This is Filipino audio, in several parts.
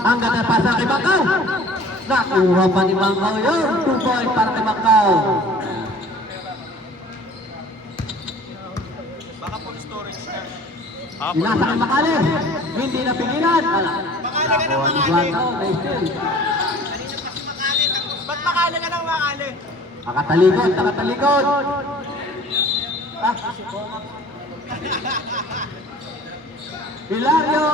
Ang ganda pasa kay Macau. Nakuha pa ni Macau yun. 2 point para kay Macau. Baka full storage na. Pinasa kay Makali. Hindi na pingilan. Makali ka ng Nakuha ni Makali. Blanco. May steal. Ba't Makali ka ng Makali? Nakatalikod, nakatalikod. Hilario.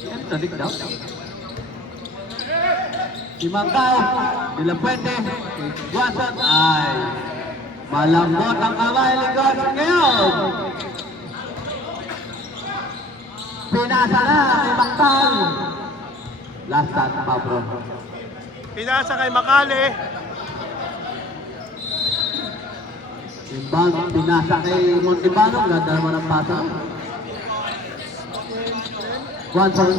Yan, tadik daw. Si Macau, De La Puente, Guasan, ay malambot ang kamay ni Guasan ngayon. Pinasa na kay Macau. Last shot, Pablo. Pinasa kay Makali. Timbang, pinasa kay Montibano, ganda naman ang pasa. Guasan.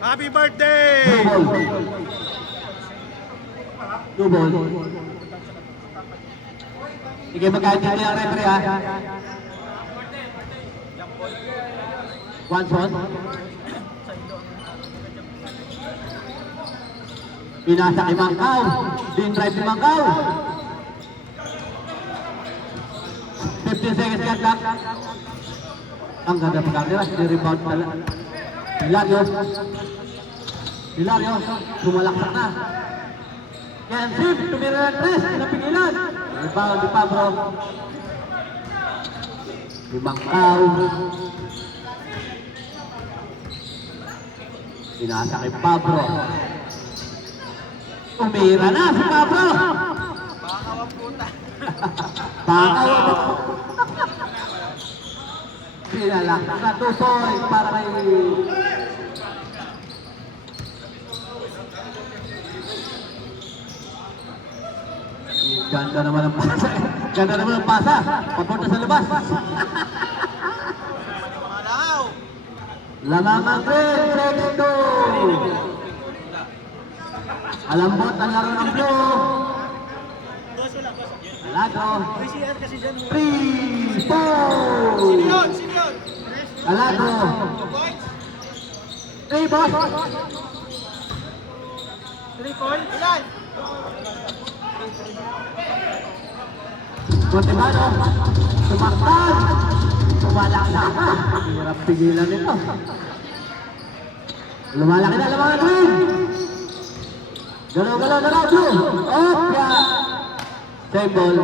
Happy birthday! Two ball. Sige, magkaintindi ang referee ha. One shot. Pinasa kay Macau. Din drive ni Macau. 15 seconds ka lang. Ang ganda pagkakira. Rebound pala. Hilario. Hilario. Sumalaksak na. Kensip. Tumira ng 3. Pinapigilan. Rebound ni Pablo. Ni Macau. Pinasa kay Pablo. Tumira na si Pablo. Baka wang puta. Pakaw. Pinalaksak na 2 points para kay Ganda naman ang pasa. Ganda naman ang pasa. Papunta sa labas. Malaw! Lamang green, next to. Alambot ang laro ng blue. Alado. 3 points. Sino yun? Alado. 2 points? 3 boss. 3 points? Ilan? Montibano. Sumaktan. Sumalaksak. Hirap pigilan nito. Lumalaki na lamang green. Galaw, blue. Opya. Same ball.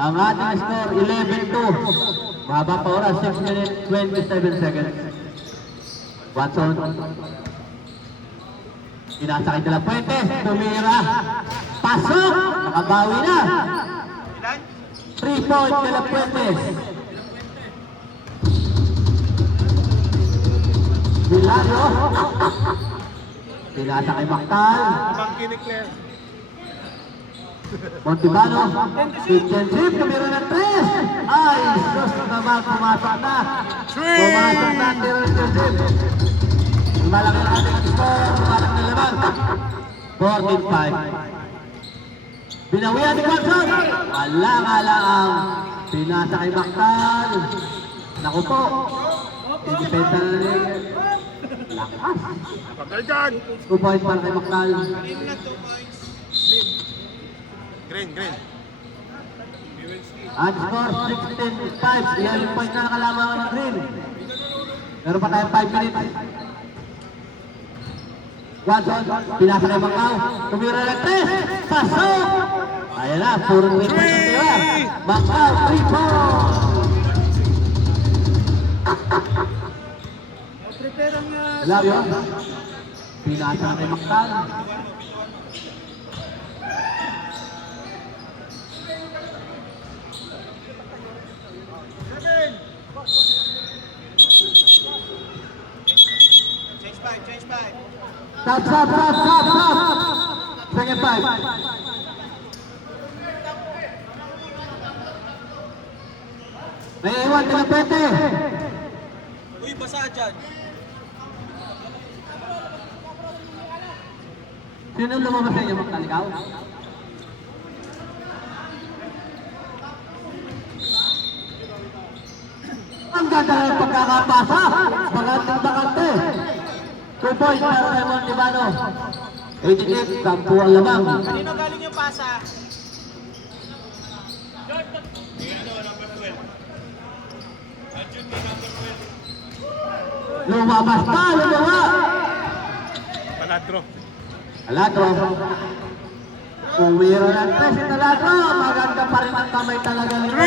Ang ating score, 11-2. Mahaba pa oras, 6 minutes, 27 seconds. Watson. Pinasakit nila Puente. Tumira. Pasok. Nakabawi na. Ilan? 3 points nila Puente. Hilario. Pinasa kay Mactal. Abang kinikler. Montibano, Vincent, tumira ng 3. Ay, sus naman, pumasok na. Pumasok na, tira ng Vincent. Malaki ang ating score, malaki na naman. 14-5. Binawian ni Watson. Wala nga lang ang pinasa kay Mactal. Naku po. Independa na rin. Lakas. Pagkaigan! 2 points para kay Mactal. Green na 2 points. Green. At score 16-5. 11 points na nakalamangan ng green. Meron pa tayong 5 minutes. Watson, pinasa kay Macau. Tumira ng 3. Pasok! Ayan na, puro 3 points ang tira. Macau, 3 points. Hilario. Pinasa kay Macau. Change five. Stop. Second 5. May iwan nila pwede. Uy, basa dyan. Sino lumabas sa inyo magkaligaw? Ang ganda ng pagkakapasa. Bakante. 2 points para kay Montibano. 88, 10 ang lamang. Kanino galing yung pasa? Lumabas pa, lumawa. Paladro. Taladro. Umiro ng 3 si Taladro. Maganda pa rin ang kamay talaga nila.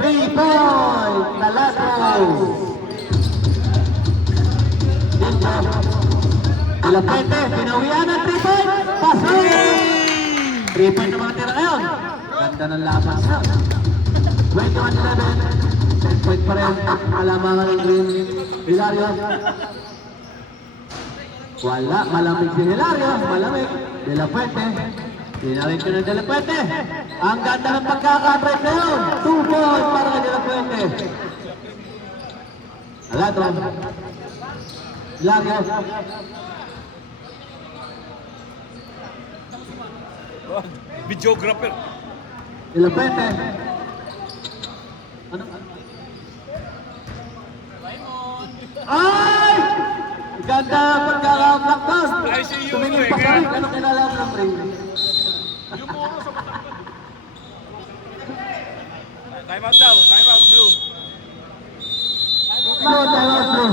3 points, Taladro. Dito. Ilapete, pinawian ng 3 points. Pasok! 3 points na mga tira ngayon. Ganda ng laban siya. 21-11. 10 point pa rin. Alamangan ng Green. Hilario. Wala, malamig si Hilario. Malamig. De La Puente. Dinarin ko ng De La Puente. Ang ganda ng pagkaka-drive na yun. 2 points para kay De La Puente. Aladro. Hilario. Videographer. De La Puente. Ano? Ay! Ganda ng pagkaka-block down. Ay, si Yuri, Tumingin pa sa rin. Ano kinalaman ng ring? Yung muro sa matangkad. Time out daw. Time out, Blue. No, time out, bro.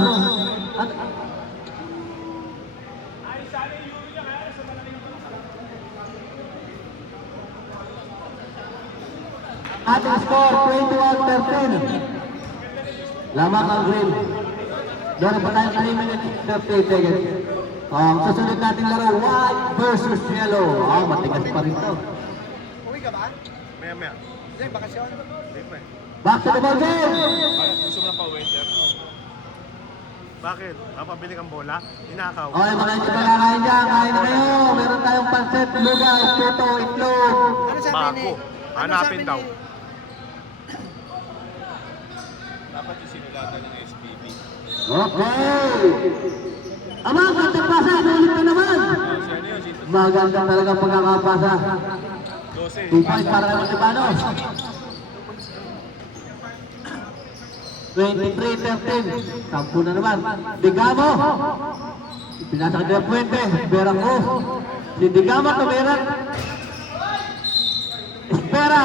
Ating score, 21-13. Lamang ang green. Doon pa tayong 3 minutes, 38 seconds. Ang susunod nating laro, white versus yellow. Matigas pa rin to. Uwi ka ba? Maya. Hindi, bakasyon. Hindi pa eh. Back to the ball game! Gusto mo ng pa-waiter? Bakit? Mapabili kang bola? Inakaw. Okay, mga hindi pa kakain dyan, kain na kayo. Meron tayong pansit, lugaw, puto, itlog. Bako. Hanapin daw. Dapat yung sinulatan ng SPB. Okay. Ama, gandang pasa, inulit na naman. Si ano yun? Maganda talaga pagkakapasa. 12. 2 points para kay Montibano. 23-13. 10 na naman. Digamo. Pinasa kay De La Puente. Berang ko. Si Digamo tumirang. Espera.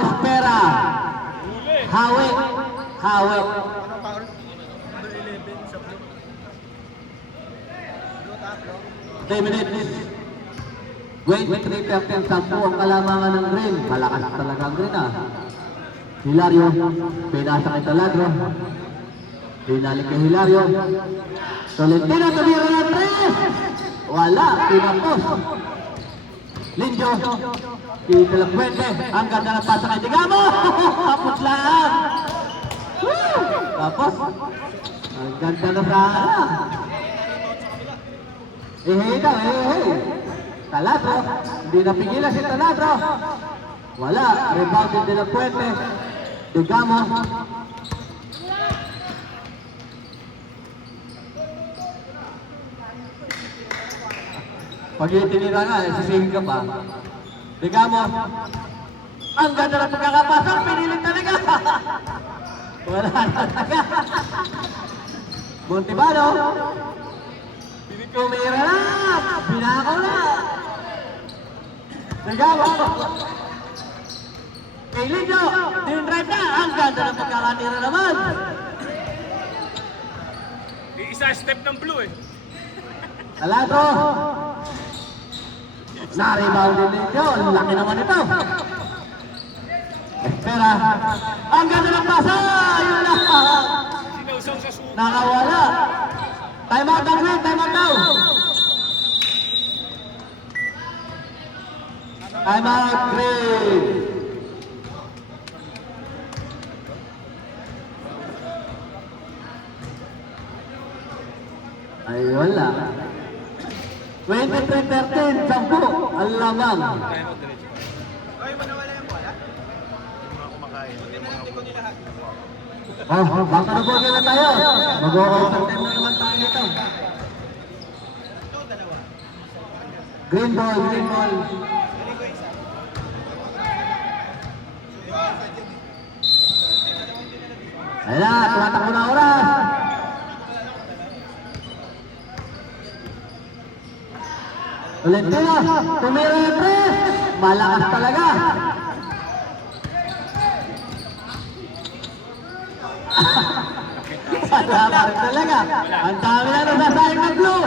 Espera. Hawi. 3 minutes. 23-13, 10 ang kalamangan ng green. Malakas talaga ang green Hilario, pinasa kay Taladro. Pinalik kay Hilario. Tolentino, tumira ng 3. Wala, pinapos. Linjo, si De La Puente. Ang ganda ng pasa kay Digamo. Tapos lang. Tapos, ang ganda na sa Taladro, hindi napigilan si Taladro. Wala, rebound din De La Puente. Digamo. Pag itinira nga, sisingin ka pa. Digamo. Ang ganda ng pagkakapasok, pinilit talaga. Wala talaga. Montibano. Tumira na! Pinakaw na! Nagawa! Kay Lindo! Dinrive na! Ang ganda ng pagkakatira naman! Isa step ng Blue eh. Taladro! Na-rebound din Lindo! Ang laki naman ito! Espera! Ang ganda ng pasa! Yun na! Sinausaw sa suko. Nakawala! Time out ang green! Time out now! Time out green! Ay, wala. 23-13, 10 ang lamang. Tayo mo, diretso pa. Ay, manawala yung bola? Yung mga kumakain. Hindi ko nila. Oh, baka na na tayo. Mag-o-overtime na naman tayo ito. Green ball, green ball. Ayan na, tumatakbo na oras. Valentino, tumira yung tres. Malakas talaga. Salamat talaga. Ang dami na nasasayang ng blue.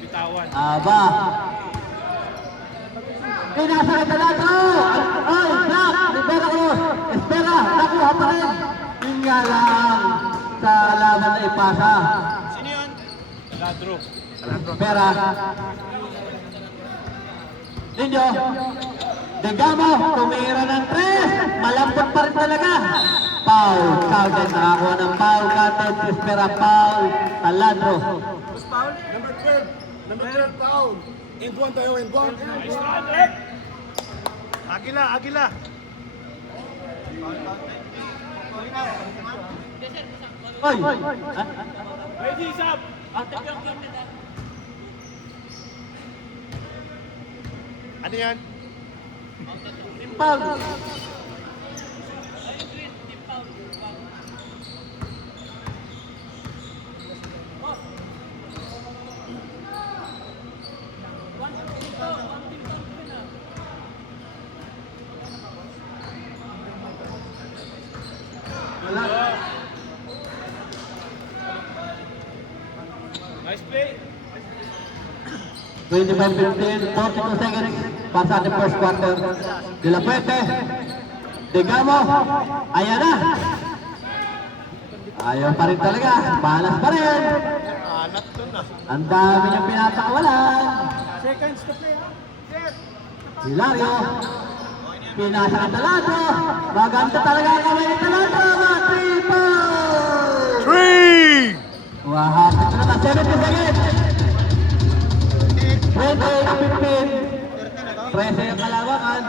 Bitawan. Aba. Pinasa ka talaga. Ay, Jack, Libera Cruz. Espera, nakuha pa rin. Yun nga lang sa laban na ipasa. Sino yun? Ladro. Espera. Ninyo. Degamo, tumira ng tres. Malambot pa rin talaga. Foul. Counted. Nakakuha ng foul. Counted. Espera, foul. Taladro. Who's foul? Number 12. Number 12 foul. And one tayo, and one. Agila, Agila. Oy. Ready, Sab. Ano yan? Foul. Nice play. 25-15, 42 seconds. Pasa the first quarter. De La Puente. Degamo. Ayan na. Ayaw pa rin talaga. Balas pa rin. Anak to na. Ang dami niyang pinatakawalan. Seconds to play. Hilario. Pinasa ang Taladro. Maganda talaga ang kamay ng Taladro. Mga 3 points. 3! Wahapit na na 70 seconds. 28-15. 13 yung kalawakan.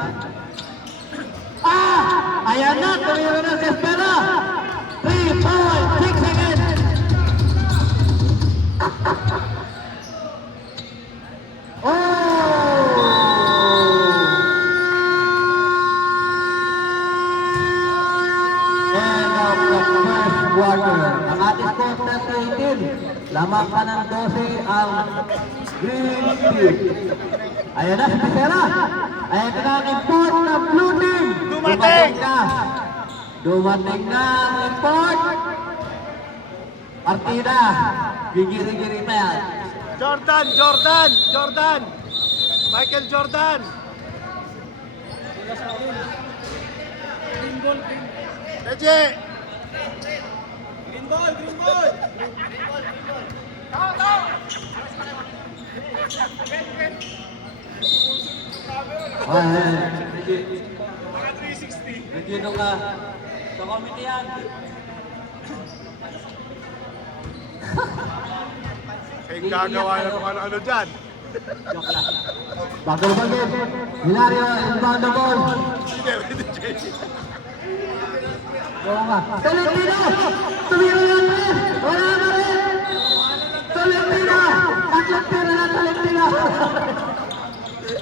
Ayan na. Tumiro na si Espera. 3.6 seconds. End of the first quarter. Ang ating score 10-18. Lamang pa ng 12 ang Green Team. Ayan na si Pizera. Ayan na ang import ng Blue Team. Dumating na. Dumating na ang import. Partida. Gigiri-giri pa yan. Jordan, Jordan, Jordan. Michael Jordan. Reje. Green ball, green ball. Medyo nung sa committee yan. Kaya gagawa na kung ano-ano dyan. Bago ba game? Hilario, inbound the ball. Oo nga. Tolentino! Tumiro yan rin! Wala na rin! Tolentino! Tatlong tiro na Tolentino!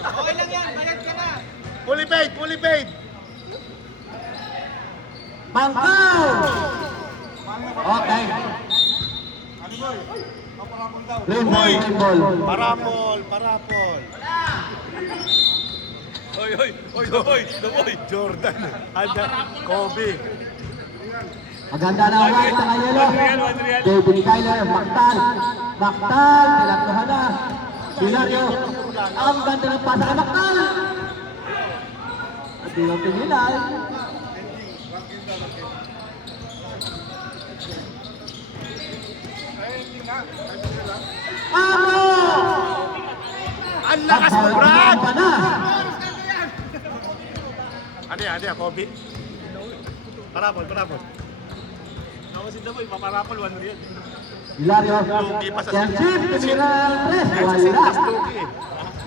Okay lang yan, bayad ka na. Fully paid, fully paid. Mangkaw! Okay. Green ball, green ball. Parapol, parapol. Oy, oy, oy, the boy, Jordan. Anda, Kobe. Maganda na white sa yellow. David Kyler, Mactal. Mactal, tinakluhan na. Hilario. Ang ganda ng pasa kay Mactal. At di yung pinilay. Ako! Ang lakas mo, Brad! Pa na. Ano yan, Kobe? Parapol, parapol. Ako si Daboy, paparapol, 1 real. Hilario. Lugi pa sa Championship, tumira ng tres. Wala. Lugi.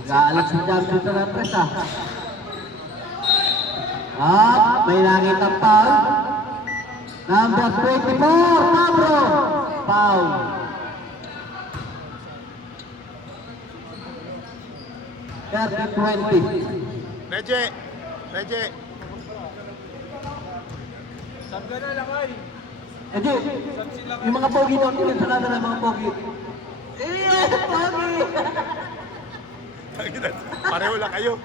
Nag-aalag si championship ng tres ah. At may nakitang foul. Number 24, Pablo. Foul. Thirty 20. Reje. Reje. Hindi, yung mga pogi doon, yung sarada ng mga pogi. Pogi! Pareho lang kayo.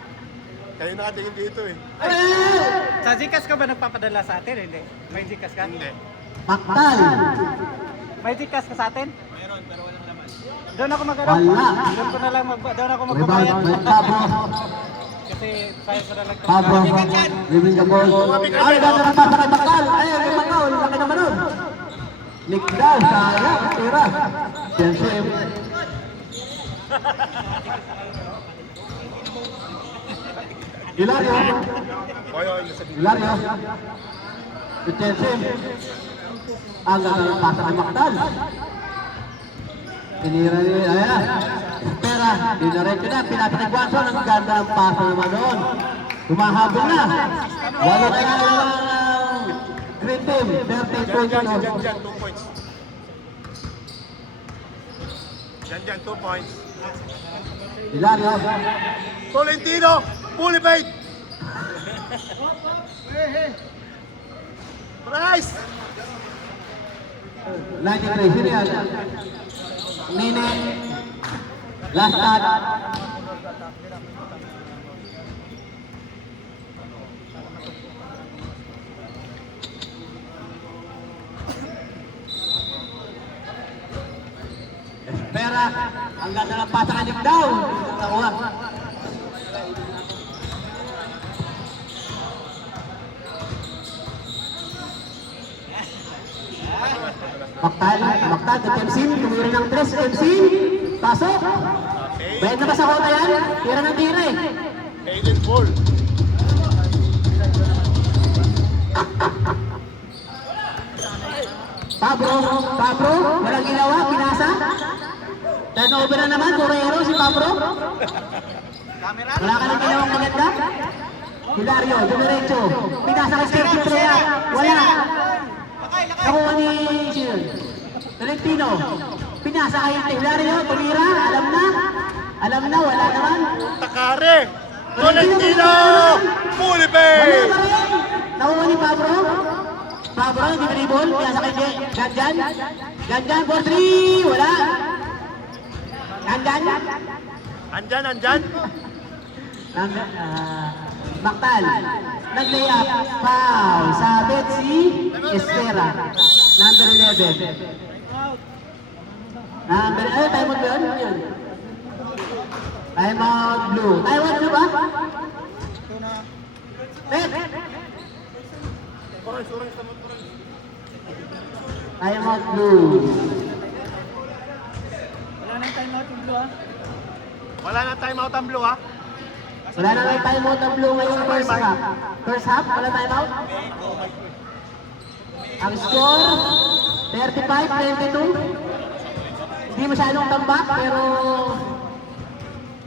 Kayo nakatingin dito eh. Sa Gcash ka ba nagpapadala sa atin? Hindi. May Gcash ka? Hindi. Paktal! May Gcash ka sa atin? Meron, pero walang laman. Doon ako mag-ano? Wala. Doon ko na lang doon ako Rebound magbabayad. by Pablo. Kasi tayo ko na lang. Pablo, living the ball. Ay, ganda ng pasa kay Paktal. Ay, kay Paktal, laki naman nun. Nick daw, sayang, tira. Championship. Hilario. Oy, nasa dito. Hilario. Championship. Ang ganda ng pasa kay Paktal. Tinira niya, ayan. Pera, dinaretso na, pinapit ni Guanson, ang ganda ng pasa naman doon. Humahabol na. Walo na lang ang green team, 30 points Dyan, na. 2 points. Dyan, 2 points. Hilario. Tolentino, fully paid. Price. 93, sino yan? Nene. Last shot. Pera, ang ganda ng pasa kay Nick daw. Nakuha. Maktal, to Temsin, tumira ng 3, Temsin, pasok. Okay. Bayad na ba sa kota yan? Tira ng tira eh. Paid in full. Pablo, walang ginawa, pinasa. Turnover na naman, Torero si Pablo. Wala ka nang ginawang maganda. Hilario, dumiretso. Pinasa kay Sergio Trea. Wala. Nakuha ni Tolentino. Pinasa kay Hilario, tumira, alam na, wala naman. Takare. Tolentino, fully Wala paid. pa rin. Nakuha ni Pablo. Pablo, hindi dribble, pinasa kay Ganjan, for 3, wala. Ganjan. Andyan. Maktal. Nag-layup. Foul. Sabit si Estera. Number 11. Time out ba yun? Yun. Time out blue. Time out blue ba? Red. Time out blue. Wala nang time out yung blue ha? Wala na timeout ang blue ha. Wala na may time out ang blue ngayong first half. First half, wala time out. Ang score, 35-22. Hindi masyadong tambak, pero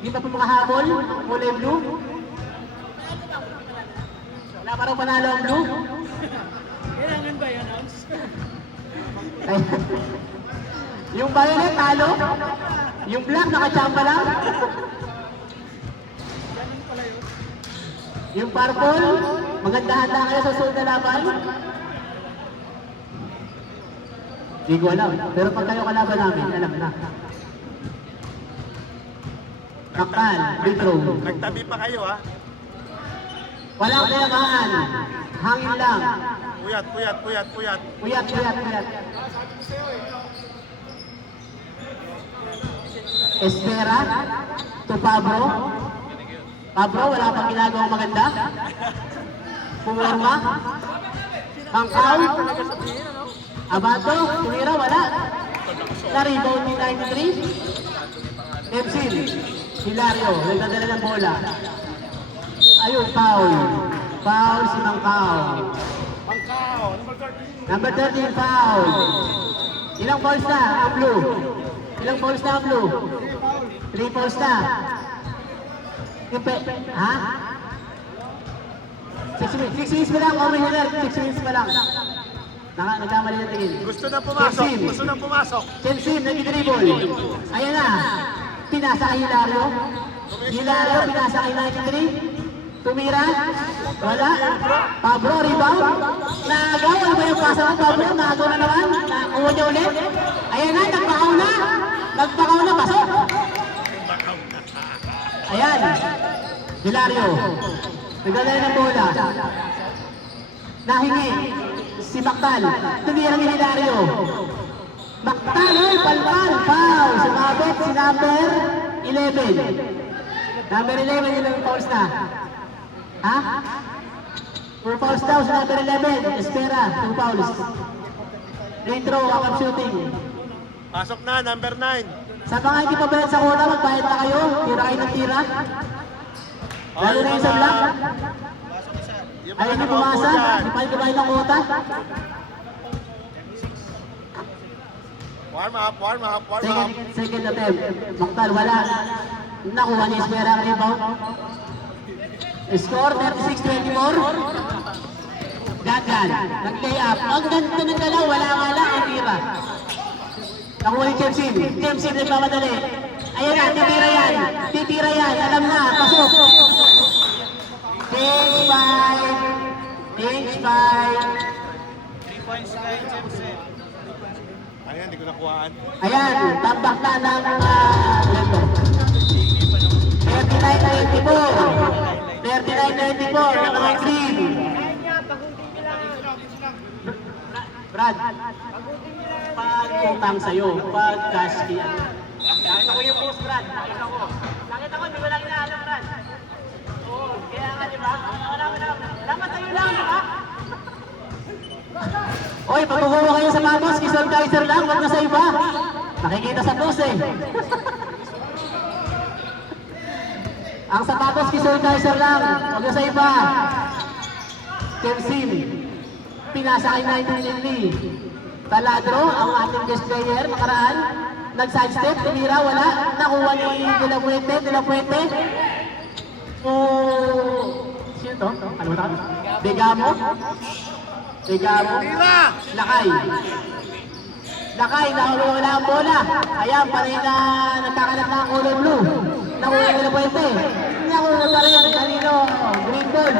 hindi pa po makahabol. Kulay blue. Wala pa rin panalo ang blue. Kailangan ba i-announce? Yung violet, talo. Yung black, nakachamba lang. Yung purple, maganda-handa kayo sa susunod na laban. Hindi ko alam. Pero pag kayo kalaban namin, alam na. Maktal, free throw. Nagtabi pa kayo ha. Walang kayamahan. Hangin lang. Puyat. Puyat. Espera to Pablo. Pablo, wala pang ginagawang maganda. Pumorma. Pangkaw. Abato, tumira, wala. Na-rebound ni 93. Temsil. Hilario, nagdadala ng bola. Ayun, foul. Foul si Mangkaw. Number 13, foul. Ilang balls na ang blue? Ilang balls na ang blue? 3 balls na. Ha? 6 minutes pa lang, over here, 6 minutes pa lang. Nagkamali na tingin. Gusto na pumasok. Chelsea. Gusto na pumasok. Chelsea, nag-dribble. Ayan na. Pinasa kay Hilario. Hilario, pinasa kay 93. Tumira. Wala. Pablo, rebound. Nagaw. Ano ba yung pasa ng Pablo? Nagaw na naman. Nakuha niya ulit. Ayan na, nagpakaw na. Nagpakaw na, pasok. Ayan. Hilario. Nagdala ng bola. Nahingi. Si Baktal. Tumira ni Hilario. Baktal, palpal, foul. Sumabot si number 11. Number 11 yun ang fouls na. Ha? 2 fouls daw sa number 11. Espera, 2 fouls. Free throw, walk-up shooting. Pasok na, number 9. Sa mga hindi pa bayad sa quota, magbayad na kayo. Tira kayo ng tira. Lalo na yung sa black. Ayaw niyo pumasa. Hindi pa kayo bayad ng quota. Warm up, warm up, warm up. Second attempt. Baktal, wala. Nakuha ni Espera ang rebound. Score 36-24. Gagal. Nag-lay up. Ang ganito ng dalaw, wala nga lang ang tira. Nakuha ni Chemsin. Chemsin nagmamadali. Ayan na, titira yan. Titira yan. Alam na, pasok. Page 5. Page 5. 3 points kay Chelsea. Ayan, hindi ko nakuhaan. Ayan, tambak na ng 39-94. 39-94 ng mga green. Brad, pag-utang sa'yo, pag-cash niya. Nakita ko yung post, Brad. Nakita ko, hindi mo lang inaalam, Brad. Oo, kaya nga, di ba? Dapat tayo lang, di ba? Oy, patugawa kayo sa Mamos, Quezon Kaiser lang, wag na sa iba. Nakikita sa post eh. Ang sapatos Quezon Kaiser lang, wag na sa iba. Chelsea, pinasa kay 19 Taladro, ang ating best player, makaraan. Nag-sidestep, tumira, wala. Nakuha ni De La Fuente. Sino to? Ano ba ito? Begamo. Lakay, nakawala ang bola. Ayan, panay na nagkakalat na ang color blue. Nakuha ni De La Fuente. Nakuha pa rin, kanino, green ball.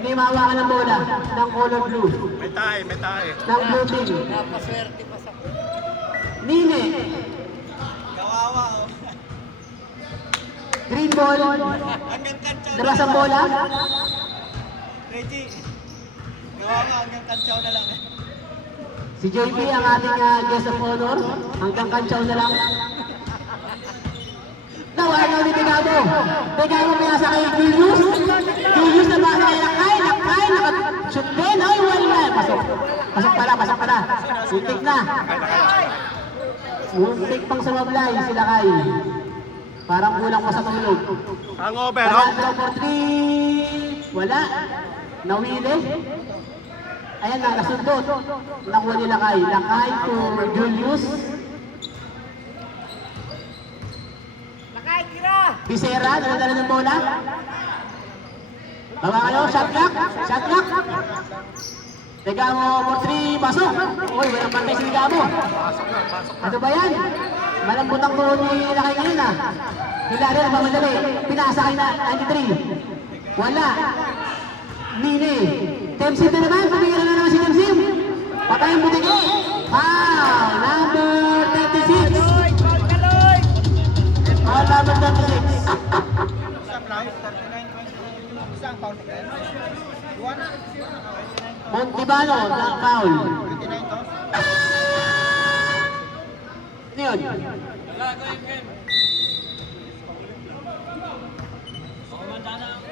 Hindi mahawakan ang bola ng color blue. May tae, may tae. Ng blue team. Napaswerte pa sa... Nine. Kawawa oh. Green ball. Hanggang kantsaw Labas ang bola. Reggie. Kawawa hanggang kantsaw na lang. Si JP ang ating guest of honor. Hanggang kantsaw na lang. Nawala na ulit Tegamo. Tegamo pinasa kay Julius. Julius na ba kay Lakay. Nakashoot din. Ay, wala. Pasok pala. Muntik na. Muntik pang sumablay si Lakay. Parang kulang pa sa tulog. Hangover, Taladro for 3. Wala. Nawili. Ayan na, nasundot. Nakuha ni Lakay. Lakay to Julius. Lakay, tira! Bisera, naladala ng bola. Baba kayo, shot clock. Tegamo for 3, pasok. Uy, walang bantay si Tegamo. Ano ba yan? Malambot ang buhon ni Lakay ngayon ah. Hilario, nagmamadali. Pinasa kay 93. Wala. Nini. Temsim na naman, pabigyan na naman si Temsim. Patay ang butiki. Wow, number 36. Kaloy! Foul number 36. Isang lang, 39-29. Isang foul na kayo. Duwan na. Montibano, na foul. 29 to. Ano yun?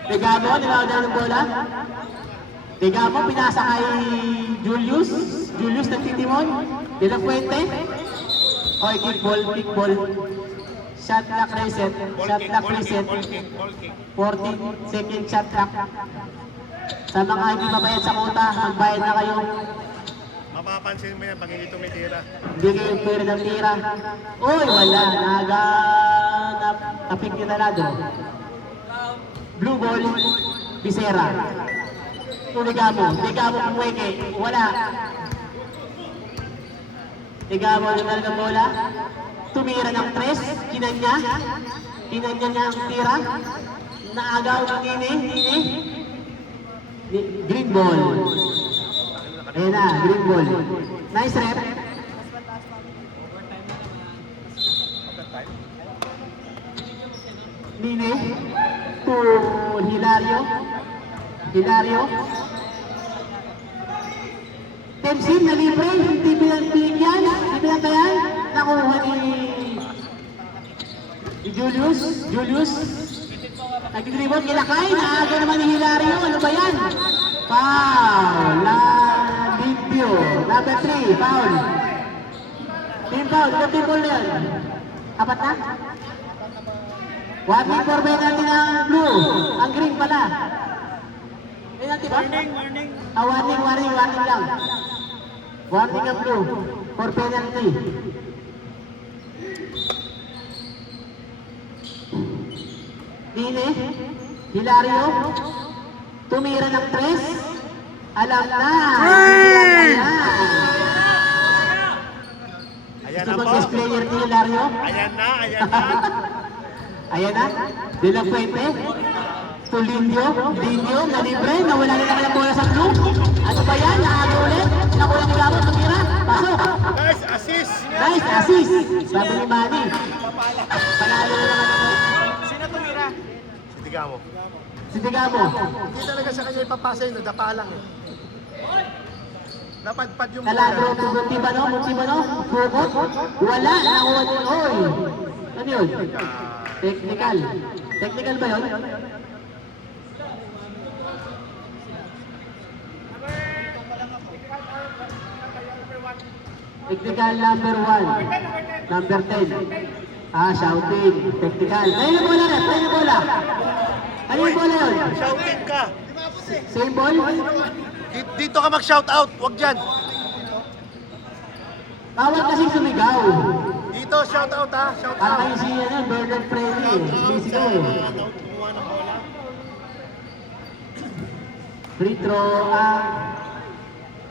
Tegamo, nilawan ng bola. Tegamo, pinasa kay Julius. Julius nagtitimon. De La Fuente. Oy, kickball. Shot clock reset. 14 second shot clock. Sa mga hindi mabayad sa quota, magbayad na kayo. Mapapansin mo yan pag hindi tumitira. Hindi kayo pwede ng tira. Uy, wala. Napik ni Tanado. Blue ball, Bisera. Ligamo Pumweke. Wala. Ligamo ng bola. Tumira ng tres. Kinanya niya ang tira. Naagaw ng ini. Green ball. Ayan na, green ball. Nice rep. Nine to Hilario. Temsin na libre, hindi binigyan. Nakuha ni Julius. Nagdidribble, kilakay. Naaga naman ni Hilario. Ano ba yan? Foul. Limpio. Number 3, foul. Team foul. Good team foul na yan. Apat na? Warning for penalty ng blue. Ang green pala. Penalty ba? Warning. Warning lang. Warning ang blue for penalty. Dine, Hilario, tumira ng tres. Alam na. Ayan Gusto na po. mag-best player ni Hilario? Ayan na. Ayan na, De La Fuente, Tulindio, na libre, nawala na naman ang bola sa blue. Ano ba yan? Naaga ulit, nakuha ni Gabo, tumira, pasok. Nice assist. Nice assist, sabi ni Manny. Panalo na naman ako. Sino tumira? Si Digamo. Hindi talaga sa kanya ipapasa yun. Nadapa lang eh. Napadpad yung Taladro, Muntibano, Bukot, wala, nakuha ni Oy. Ano yun? Technical ba yun? Technical number 1. Number 10. Shouting. Technical. Tayo na bola rin. Ano yung bola yun? Shouting ka. Same ball? Dito ka mag-shout out. Huwag dyan. Bawal kasing sumigaw. Dito, shout out ha. Shout out. Parang si Bernard Freddy. Busy ko eh. Kumuha ng bola. Free throw.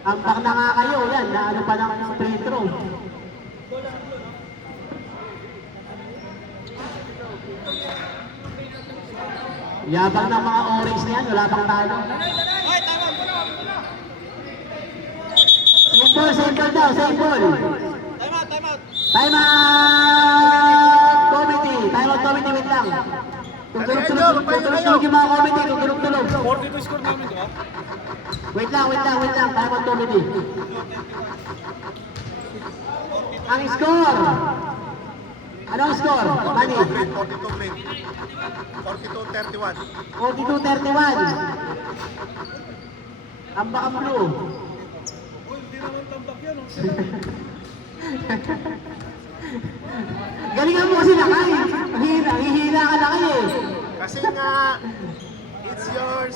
Ampak na nga kayo. Yan, naano pa ng free throw. Yabang ng mga orange na yan. Wala pang talo. Same ball daw. Time out. Time out committee. Wait lang. Tutulog yung mga committee. Tutulog. 42 score namin, di ba? Wait lang. Time out committee. Ang score. Anong score? Manny? 42 green. 42-31. 42-31. Ang baka blue. Hindi naman tambak yan. Galingan mo kasi lakay. Hihila ka lakay eh. Kasi nga, it's yours.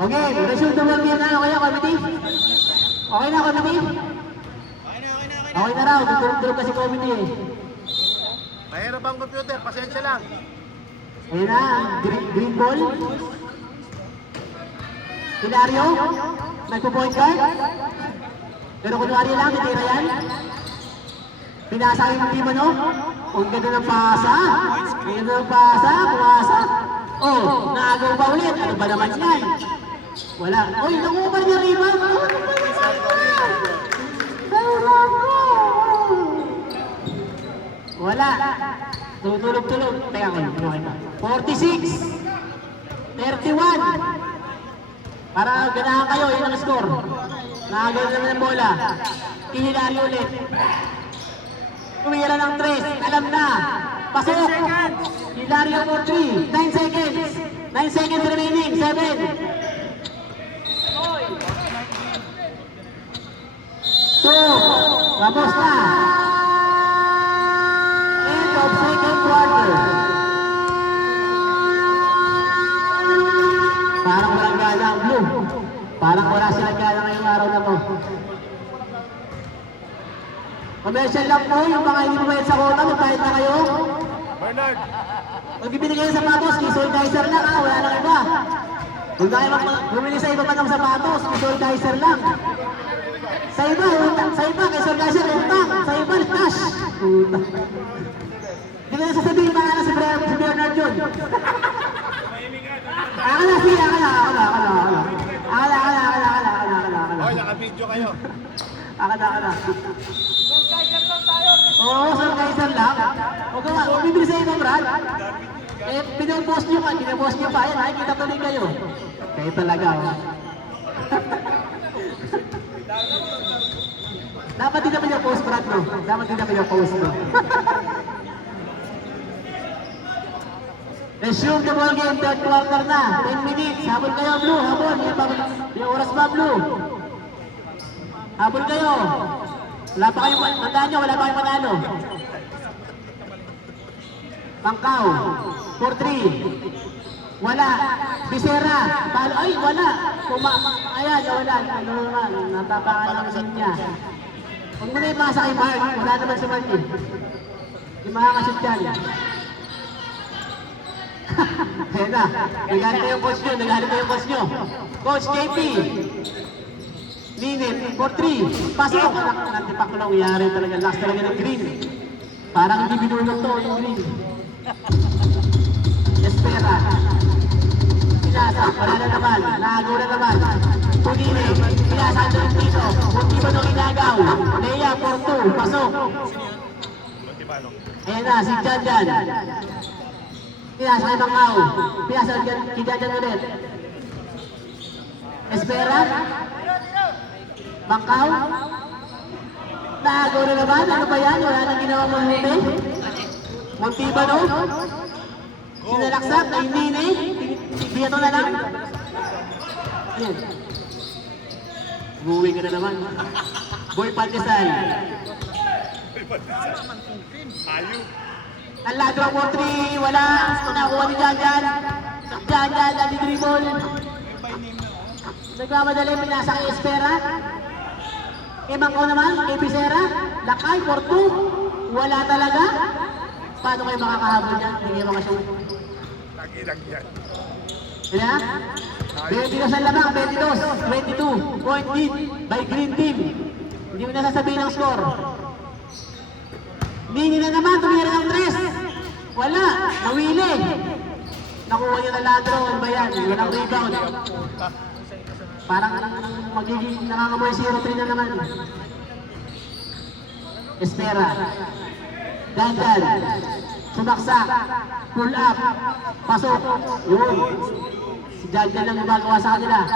Okay, resume the work na. Okay na, committee? Okay na, committee? Okay na raw, tutulog kasi committee eh. Mahirap ang computer, pasensya lang. Ayun na, green ball. Hilario, nagpo-point guard. Pero kunwari lang, titira yan. Pinasa yung team ano? Ang ganda ng pasa. Pumasa. Oh, naagaw pa ulit. Ano ba naman yan? Wala. Uy, nakuha niya rebound. Wala. Tutulog. Teka kayo, kita. 46. 31. Para ganahan kayo, yun ang score. Nakagawa naman ng bola. Ihilali ulit. Tumira ng 3. Alam na. Pasok. Hilario for 3. 9 seconds. 9 seconds remaining. 7. 2. Tapos na. End of second quarter. Parang walang gana ang blue. Parang wala silang gana ngayong araw na to. Commercial lang po, yung mga hindi bumayad sa kota, magbayad na kayo. Bernard! Pag ibili kayo ng sapatos, Isol Kaiser lang ha, wala nang iba. Kung tayo bumili sa iba pa ng sapatos, Isol Kaiser lang. Sa iba, utang. Sa iba, Isol Kaiser, utang. Sa iba, cash. Utang. Hindi ko na sasabihin pa nga si Bernard yun. Akala, sige, akala. Hoy, naka-video kayo. Akala. Oo, Sol Kaiser lang. Huwag bibili sa iba, Brad. Eh, pinapost nyo pa. Ayan, nakikita tuloy kayo. Kayo talaga, oh. Dapat din naman yung post, Brad, no? Dapat din naman yung post, no? Resume the ball game, third quarter na. 10 minutes. Habol kayo, Blue. Habol. Yung oras ba, Blue? Habol kayo. Wala pa kayong, tandaan nyo, wala pa kayong panalo. Pangkaw, 4-3. Wala. Bisera. Ay, wala. Ayan, wala. Ano naman, natapakan lang sa niya. Huwag mo na yung masa kay Mark. Wala naman si Mark eh. Yung mga kasip dyan. Ayan na. Nagalit na yung coach nyo. Coach JP. Linit, 4-3. Pasok. Nantipaklong. Yari talaga. Last talaga ng green. Parang hindi binulog to yung green. Espera. Pinasa. Wala na naman. Nagaw na naman. Punili. Pinasa ando yung dito. Kunti ba nung inagaw? Leia, 4-2. Pasok. Ayan na. Si Jan. Pinasa kay Bangkaw. Pinasa kay Jan ulit. Espera. Bangkaw. Nagaw na naman. Ano ba yan? Wala nang ginawa mong huli. Munti ba no? Sinalaksak. Ay hindi. Dito na lang. Ayan. Buwi ka na naman. Boy Pandesal. Ayaw. Ang ladro 4-3, wala. Nakuha ni Jan. Dali dribble. Nagmamadali, pinasa kay Espera. Ibang ko naman, kay Bisera. Lakay, 4-2. Wala talaga. Paano kayo makakahabol dyan? Hindi kayo makashoot. Lagi yan. Kaya? 22 ang lamang, 22. Point lead by Green Team. Hindi mo na sasabihin ang score. Mingi na naman, tumira ng 3. Wala, nawili. Nakuha niya na ladro, ano ba yan? Walang rebound. Parang magiging nangangamoy 0-3 na naman. Espera. Dandan. Sumaksak. Pull up. Pasok. Yun. Si Dandan lang gumagawa sa kanila.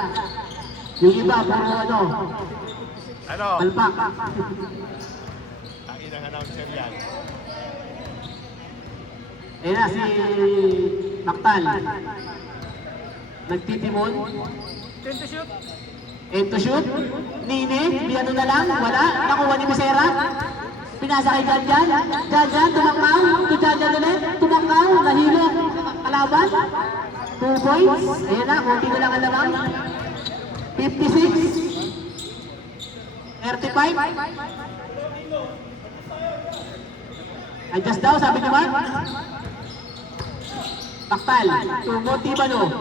Yung iba, puro ano. Palpak. Ang inang announcer yan. Ayan na si Maktal. Nagtitimon. Aim to shoot. Nini, biyano na lang. Wala. Nakuha ni Bisera. Pinasa kay Jan. Jan, tumangkaw. To Jan ulit. Tumangkaw. Nahilo. Kalaban. 2 points. Ayan na. Kunti na lang ang lamang. 56. 35. Adjust daw, sabi ni Mark. Baktal. To Montibano.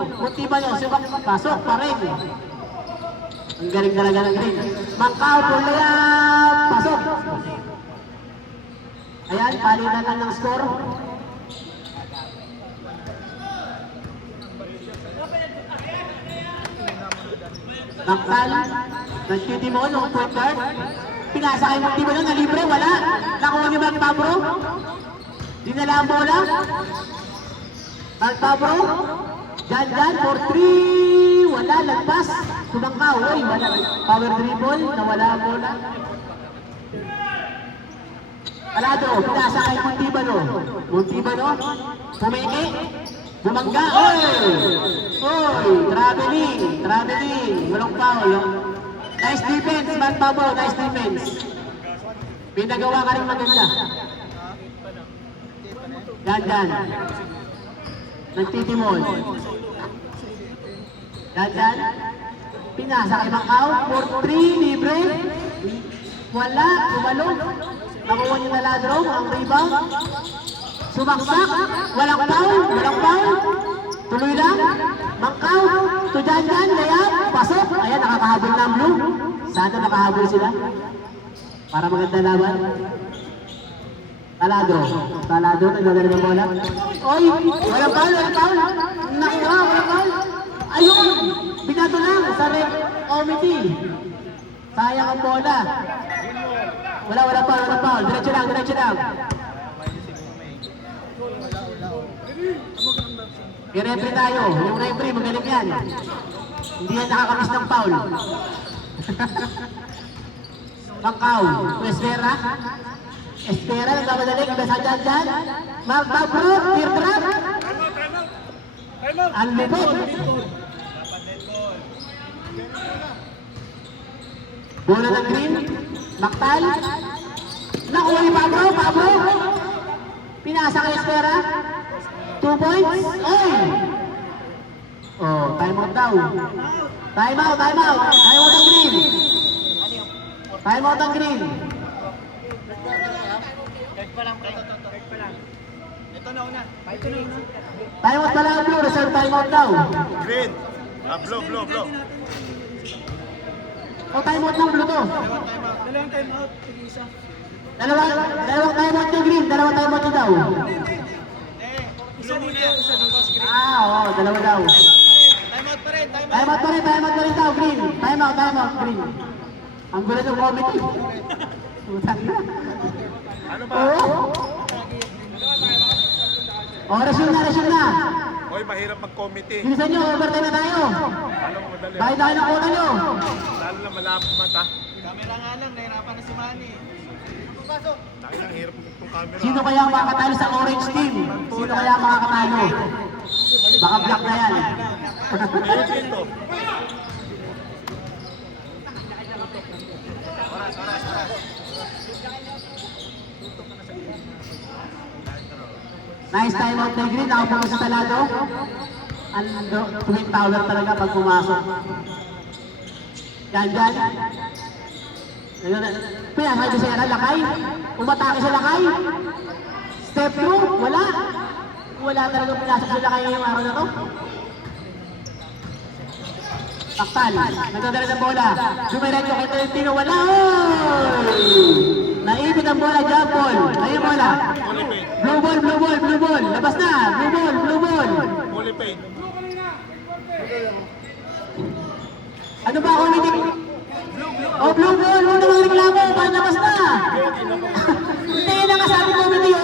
Pasok pa rin. Ang galing talaga ng green. Mangkaw, Pulaya. Pasok. Ayan, palitan lang ng score. Baktal. Nagtitimon, no? Point guard. Pinasa kay Montibano na libre, wala. Nakuha niyo ba ang Pabro? Dinala ang bola. Pabro. Jan, 4-3. Wala, lagpas. Tumangkaw, wala. Power dribble, nawala ang bola. Alado, pinasa kay Montibano. Pumiki. Bumangga. Traveling. Walang foul. Nice defense, man Pablo. Nice defense. Pinagawa ka rin maganda. Dandan. Nagtitimol. Dandan. Pinasa kay Macau. 4-3, libre. Wala, tumalo. Nakuha niyo na ladro, ang rebound. Sumaksak, walang foul, walang foul. Tuloy lang. Macau, to Janjan, layap, pasok. Ayan, nakakahabol na ang blue. Sana nakahabol sila. Para maganda laban. Taladro, nagdadala ng bola. Oy, walang foul, walang foul. Nakuha, walang foul. Ayun, binato lang sa red committee. Sayang ang bola. Wala foul. Diretso lang. I-referee tayo. Yung referee, magaling yan. Hindi yan nakakamiss ng foul. Macau, Espera, nagkabadaling. Iba sa dyan. Magbabrot, teardrop. Ang lipot. Bola ng green. Mactal. Nakuha ni Pablo. Pinasa kay Espera. 2 points. Oy! Oh, time out daw. Time out ang green. Time out ang green. Ito na una. Time out pala ang blue. Reserve time out daw. Green. Blue. O time out ng blue to. Dalawang time out. Tig-isa. Dalawang time out yung green. Dalawang time out yung daw. Isa dito. Oo, dalawa daw. Time out pa rin. Time out pa rin daw, green. Time out, green. Ang gulo ng committee. Utang na. Ano ba? Oo. O, resume na. Hoy, mahirap mag-committee. Bilisan nyo, overtime na tayo. Alam mo madali. Bakit tayo ng kuha nyo? Lalo na malapit mata. Camera nga lang, nahirapan na si Manny. Pasok. Ang hirap itong camera. Sino kaya ang makakatalo sa orange team? Sino kaya ang makakatalo? Baka black na yan. Dito. Nice time out na green. Nakapunta sa talado. Ang twin tower talaga pag pumasok. Yan. Kaya sabi siya na lakay. Umatake sa lakay. Step through. Wala talagang pinasok sa lakay ngayong araw na to. Taktal. Nagdadala ng bola. Dumiretso kay Tolentino. Wala. Oy! Naipit ang bola. Jump ball. Ayun bola. Blue ball. Labas na. Blue ball. Fully paid. Ano ba ako nito? Oh, blue ball. Huwag naman reklamo. Labas na. Hintayin na kasabi ko video.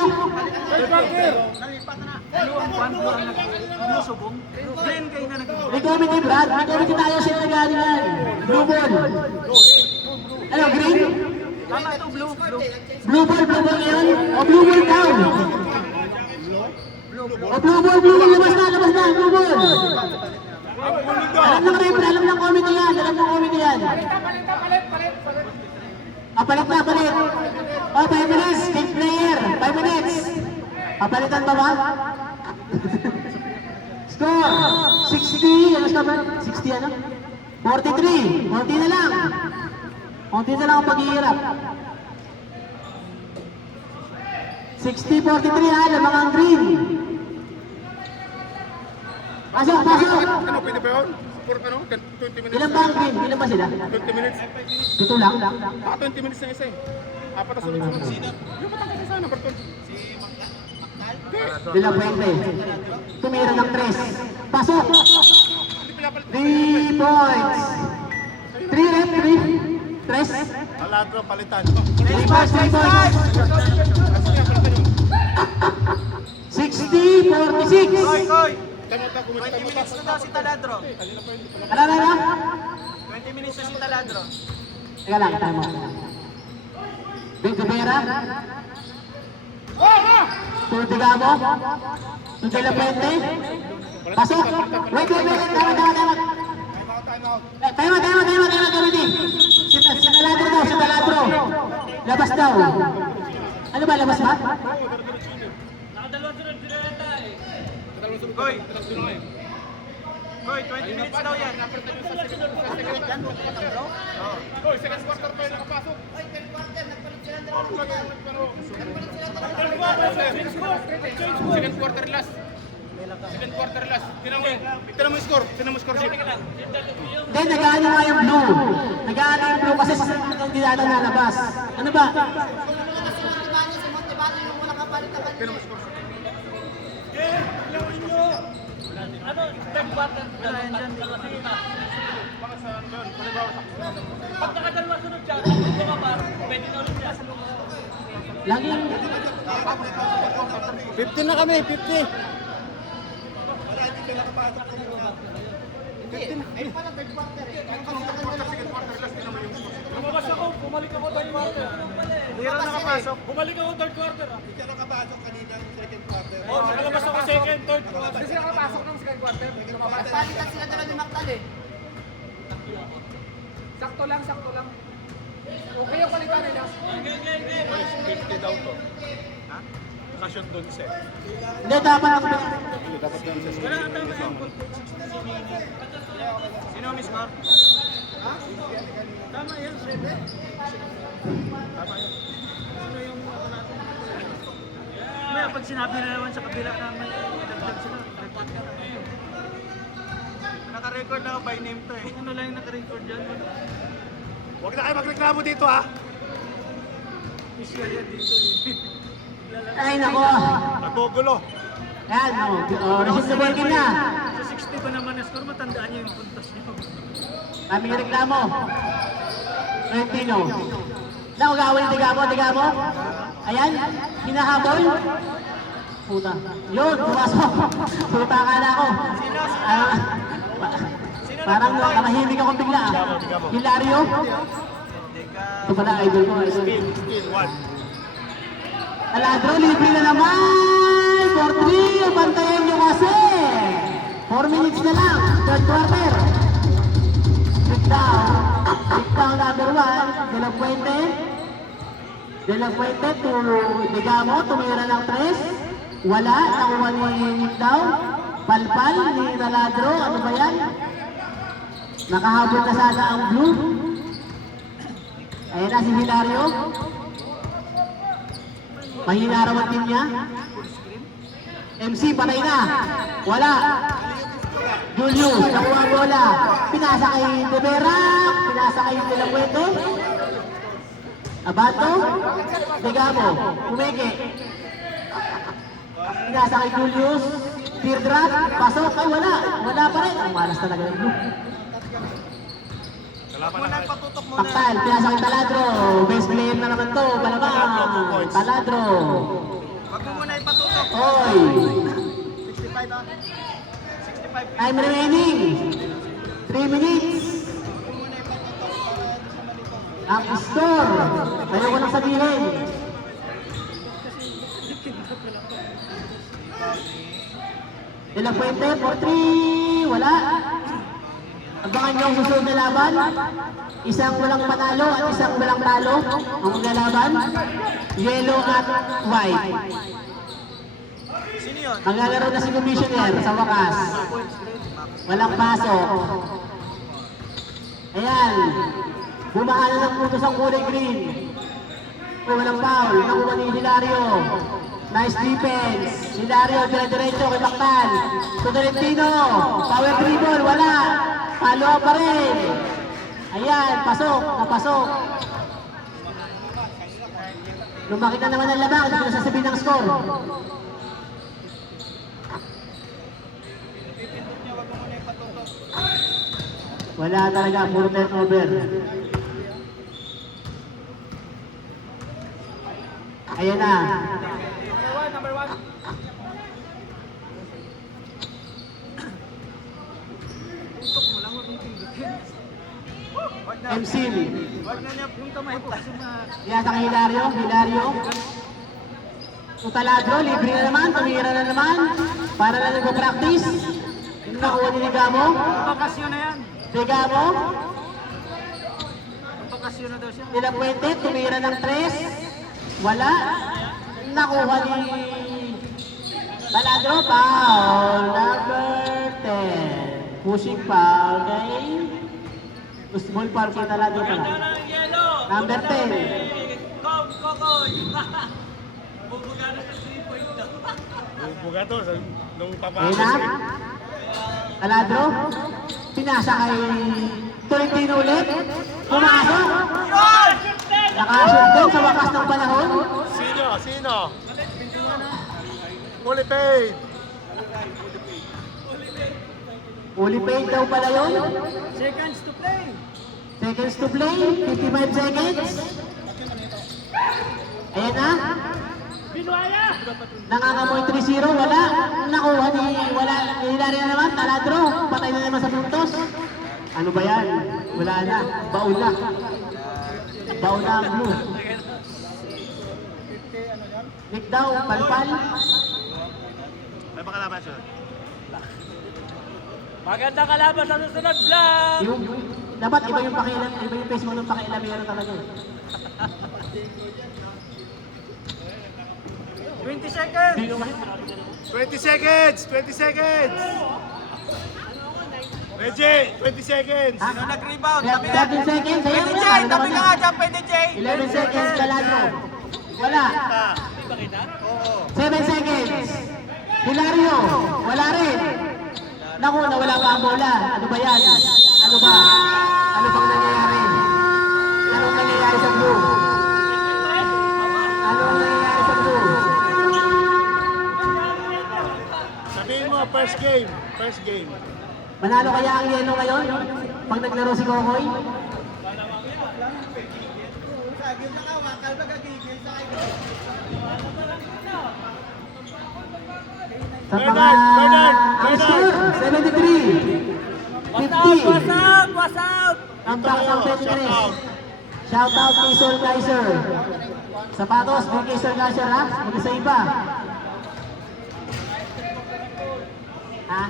May committee, Brad. May committee tayo sila nagalingan. Blue ball. Ano, green? Blue ball ngayon? O blue ball down? O blue ball, labas na, blue ball. Alam ng committee yan. Palit. O, 5 minutes, kick player. 5 minutes. Papalitan ba? Score, 60, ano sa ba? 60 ano? 43, konti na lang ang paghihirap. 60-43 ha, mga green. Pasok. Ano, pwede ba yun? For 20 minutes? Ilan ba ang green? Ilan ba sila? 20 minutes? Ito lang. 20 minutes na isa eh. Apat na sunod. Yung matanggal sana, number 20. De La Fuente. Tumira ng 3. Pasok. 3 points. 3. Aladro, palitan. 3 points. 60-46. Koy! 20 minutes na daw si Taladro. Ano? 20 minutes na si Taladro. Teka lang, time mo. Tumira. Tultigamo. De La Fuente. Pasok. Wait. Tama. Si Taladro. Labas daw. Ano ba, labas ba? Koy! Hoy, 20 minutes daw yan. Hoy, second quarter pa yung nakapasok. Second quarter last. Second quarter last. Tinan mo yung score. Tinan mo yung score. Hindi, nag-ano nga yung blue. Nag-ano yung blue kasi hindi na lalabas. Ano ba? Tinan mo yung score. Baka sa ano yun? Pag nakadalawa sunod siya, pwede na ulit siya. Laging 15 na kami, 50. Lumabas ako, bumalik ako third quarter. Hindi rin nakapasok. Bumalik ako third quarter. Hindi ka nakapasok kanina ng second quarter. Oo, nakalabas ako second, third quarter. Hindi sila nakapasok ng second quarter. Palitan sila dalawa ni Mactal eh. Sakto lang. Okay yung palitan nila. 50 daw to. Ha? Nakashoot doon siya. hindi dapat ako. Dapat doon siya. Wala ang tama yung Sino ang score? Ha? Tama yan, Fred. Tama yun. Sino yung ako natin? May pag sinabi na naman sa kabila na may dagdag sila, report ka na. Naka-record na by name to eh. Ano lang yung naka-record dyan? Huwag na kayo magreklamo dito ha. Issue yan dito eh. Ay, nako. Nagugulo. Yan, receive the ball game na. Sa 60 pa naman na score, matandaan niyo yung puntos niyo. Kaming reklamo. Trentino. Nakagawin yung Digamo. Ayan, hinahabol. Puta. Yun, pumasok. Puta ka na ako. Ah, parang nakahimik ako bigla. Hilario. Ito pala, idol ko. Still one. Taladro, libre na naman! 4-3, bantayan nyo kasi! 4 minutes na lang, third quarter. Strict down number 1, De La Fuente to Digamo, tumira ng 3. Wala, nakuha ni Nick daw. Palpal ni Taladro, ano ba yan? Nakahabol na sana ang blue. Ayan na si Hilario. Mahina raw ang team niya. MC, patay na. Wala. Julius, nakuha ang bola. Pinasa kay Devera. Pinasa kay De La Fuente. Abato. Digamo. Kumeke. Pinasa kay Julius. Tear drop. Pasok. Ay, wala. Wala pa rin. Ang malas talaga yung blue. Paktal, pinasa kay Taladro. Best player na naman to. Balabang. Taladro. Wag mo muna ipatutok. Hoy. 65 ah. 65. Time remaining. 3 minutes. Ang score. Ayaw ko nang sabihin. De La Fuente, 4-3. Wala. Abangan nyo ang susunod na laban. Isang walang panalo at isang walang talo ang maglalaban. Yellow at white. Sino yun? Ang lalaro na si Commissioner sa wakas. Walang pasok. Ayan. Bumahala ng putos ang kulay green. Walang foul. Nakuha ni Hilario. Nice defense. Hilario, dire-diretso kay Baktan. To Tolentino. Power dribble. Wala. Follow up pa rin. Ayan. Pasok. Napasok. Lumaki na naman ang labang. Hindi ko nasasabihin ng score. Wala talaga. Puro turnover. Ayan na. Number 1. Tutok mo lang, huwag mong pindutin. MC. Wag na niya yung kamay po kasi Yan sa Hilario. Taladro, libre na naman. Tumira na naman. Para na nag-practice. Yung nakuha ni Digamo. bakasyon na yan. Digamo. Bakasyon na daw siya. De La Fuente, tumira ng 3. Wala. Nakuha ni Taladro. Foul number 10. Pushing foul kay Usbol foul kay Taladro pala. Number 10. Kokoy! Bubuga na sa 3-point daw. Bubuga to, nung Ayun papasok. na. Taladro. Pinasa kay Tolentino ulit. Pumasok. Nakashoot din sa wakas ng panahon. Sino? Fully paid. Fully paid daw pala yun. Seconds to play. Seconds to play. 55 seconds. Ayan na. Binuaya! Nangangamoy 3-0. Wala. Nakuha ni... Wala. Nilari na naman. Taladro. Patay na naman sa puntos. Ano ba yan? Wala na. Baon na. Baon na ang blue. Nick daw. Palpal. May makalaban siya. Maganda kalaban sa susunod vlog! Yung... Dapat iba yung pakialam. Iba yung face mo ng pakialam. Meron talaga. 20 seconds! 20 seconds! 20 seconds! Reggie, 20 seconds! Sino nag-rebound? 13 seconds. Ayan Pwede na. Jay! Ano Tabi naman ka na? nga dyan, pwede Jay! 11 seconds. Taladro. Wala. 7 seconds. Hilario. Wala rin. Naku, nawala pa ang bola. Ano ba yan? Ano ba? Ano bang nangyayari? Anong nangyayari sa blue? Anong nangyayari sa blue? Sabihin mo, first game. First game. Manalo kaya ang yelo ngayon? Pag naglaro si Kokoy? Sa mga Bernard! ang score, 73. 50. What's up? Ang back ng Petres. Shout out kay Sol Kaiser. Sapatos, kay kay Sol Kaiser ha? Mag-isa iba. Ha?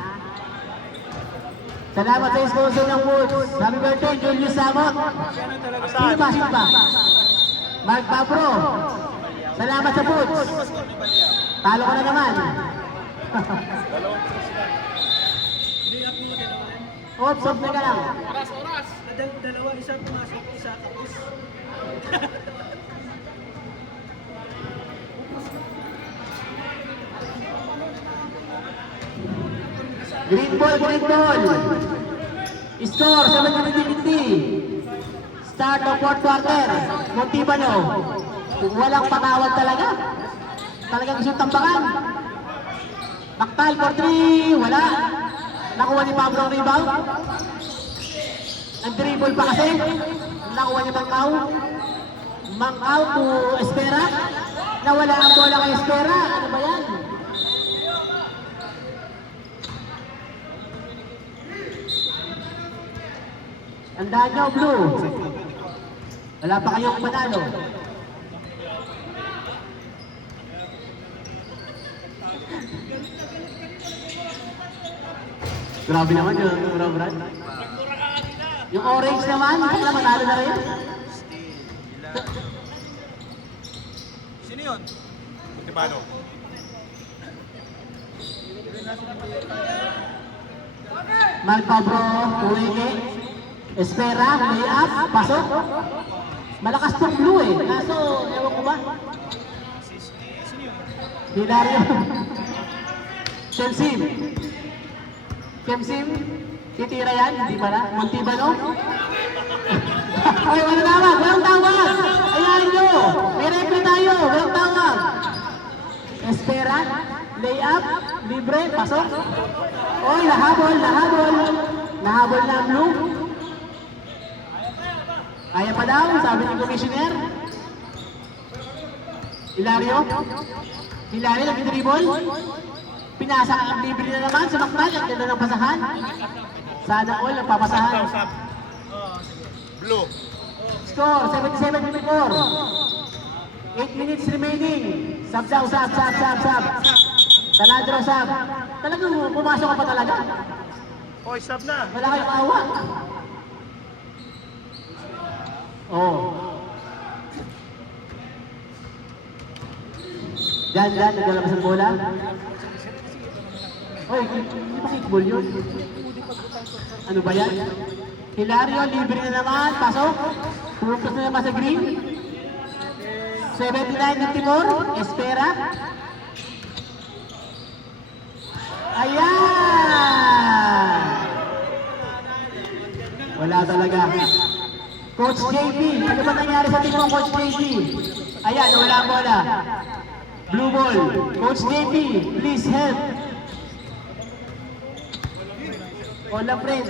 Salamat sa sponsor ng Woods. Happy birthday, Julius Samot. Sino ba? Sino ba? Mark Pabro. Salamat sa Woods. Talo ka na naman. Oops, off na ka lang. Dalawa, isa pumasok, isa tapos. Green ball, green ball. Score, 7-50. Start of fourth quarter. Montibano. Walang patawad talaga. Talagang gusto tambakan. Maktal for 3. Wala. Nakuha ni Pablo ang rebound. Nag-dribble pa kasi. Nakuha ni Mangkaw. Mangkaw to Espera. Nawala ang bola kay Espera. Ano ba yan? Tandaan nyo, Blue. Wala pa kayong panalo. Grabe naman yung Brad. Yung orange naman, hindi na manalo na rin. Sino yun? Montibano. Mark Pabro, Uweke, Espera, lay up, pasok. Malakas tong Blue eh. Kaso, ewan ko ba? Hilario. Kemsim. Kemsim. Titira yan, hindi pala. Montibano. Ay, walang tawag, walang tawag. Ayan nyo. May replay tayo, walang tawag. Espera, lay up, libre, pasok. Oy, nahabol, nahabol. Nahabol na ang Blue. Kaya pa daw, sabi ni Commissioner. Hilario. Hilario, nag-dribble. Pinasa ang libre na naman sa Mactal. Ang ganda ng pasahan. Sana all, napapasahan. Blue. Score, 77-54. 8 minutes remaining. Sub. Taladro, sub. Talagang pumasok ka pa talaga. Oh, stop na. Wala kayong awa. Oh. Diyan, naglalabas ang bola. Oy, hindi pa kickball yun. Ano ba yan? Hilario, libre na naman. Pasok. Focus na naman sa green. 79 ng Timor. Espera. Ayan! Wala talaga. Coach JP, ano ba nangyari sa team mo, Coach JP? Ayan, wala ang bola. Blue ball. Coach JP, please help. Wala, friend.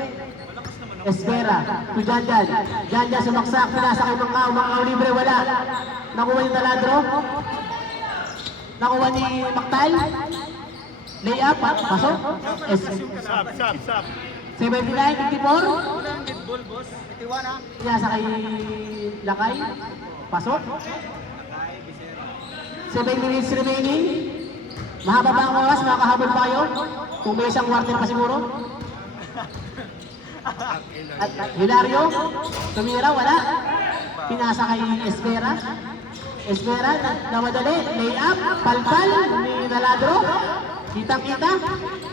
Espera, to Janjan. Janjan sumaksak, pinasa kay Mangkaw. Mangkaw libre, wala. Nakuha ni Taladro. Nakuha ni Mactal. Layup, pasok. Sab. 79, 54. Dead ball, boss. Pinasa kay Lakay. Pasok. 7 minutes remaining. Mahaba ba ang oras? Makakahabol pa kayo? Kung may isang quarter pa siguro. At Hilario, tumira, wala. Pinasa kay Espera. Espera, namadali. Layup, palpal ni Taladro. Kitang-kita.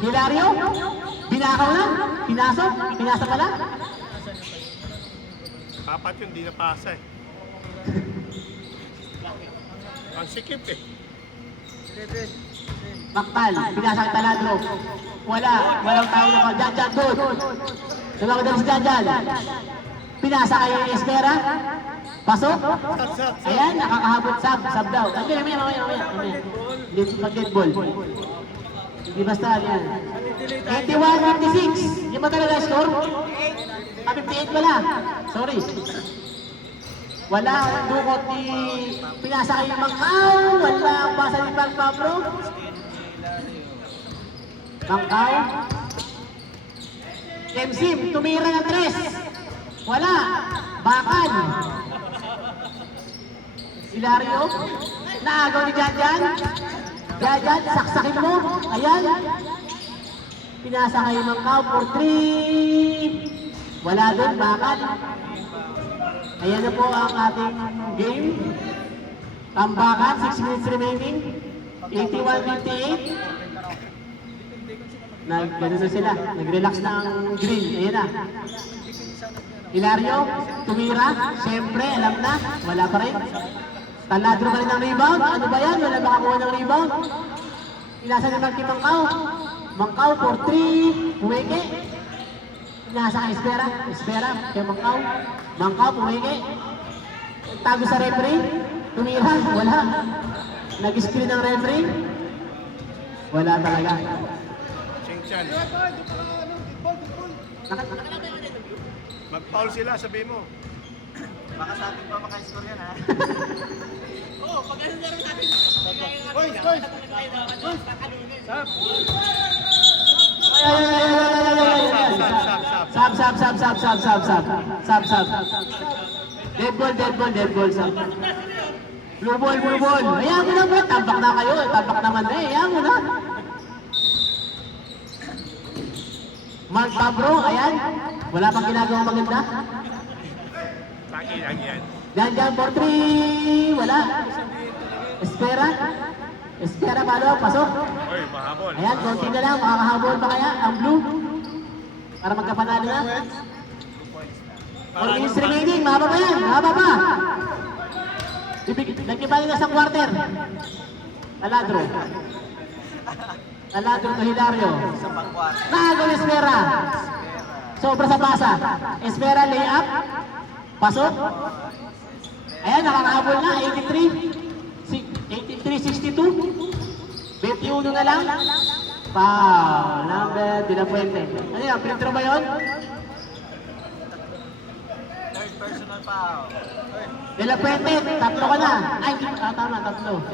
Hilario, binakaw na. Pinasok, pinasa pala. Apat yun, di napasa eh. Ang sikip eh. Maktal, pinasa kay Taladro. Wala, walang tao na pa. Janjan, good. Sumakodal si Janjan. Pinasa kay Espera. Pasok. Ayan, nakakahabot sab daw. Mamaya. Mag-dead ball. Hindi basta yan. 81-56. Yung ba talaga score? 58 wala. Sorry. Wala ang dukot ni pinasa kay Mangkaw. Wala ang basa ni Pablo. Mangkaw. Temsim, tumira ng 3. Wala. Bakan. Hilario. Naagaw ni Janjan. Janjan, saksakin mo. Ayan. Pinasa kay Mangkaw for 3. Wala doon, Bakan. Ayan na po ang ating game. Tambakan, 6 minutes remaining. 81-58. Gano'n na sila. Nag-relax na ang green. Ayan na. Hilario, tumira. Siyempre, alam na. Wala pa rin. Taladro pa rin ang rebound. Ano ba yan? Wala makakuha ng rebound. Inasa naman kay Mangkaw. Mangkaw for 3. Huweke. Inasa kay Espera. Espera kay Mangkaw. Mangkaw, pumiki. Tago sa referee. Tumira. Wala. Nag-screen ng referee. Wala talaga. Chingchan. Mag-foul sila, sabihin mo. Baka sa atin pa maka-score yan, ha? Sab. Dead ball, sab. Blue ball. Hayaan mo na bro, tabak na kayo. Tabak naman na eh, hayaan mo na. Mark Pabro, ayan. Wala pang ginagawang maganda. Lagi yan. Janjan for 3. Wala. Espera, palo, pasok. Oy, mahabol. Ayan, konti na lang. Makakahabol pa kaya ang blue. Para magkapanalo na. 4 minutes remaining. Mahaba pa yan. Mahaba pa. Nagkibali na sa quarter. Taladro to Hilario. Nakagaw Espera. Sobra sa pasa. Espera layup. Pasok. Ayan, nakakahabol na. 83-62. 21 na lang. Foul. Number De La Fuente. Ano yan? Filtro ba yun? Third personal foul. De La Fuente, tatlo ka na. Ay, tama, tatlo.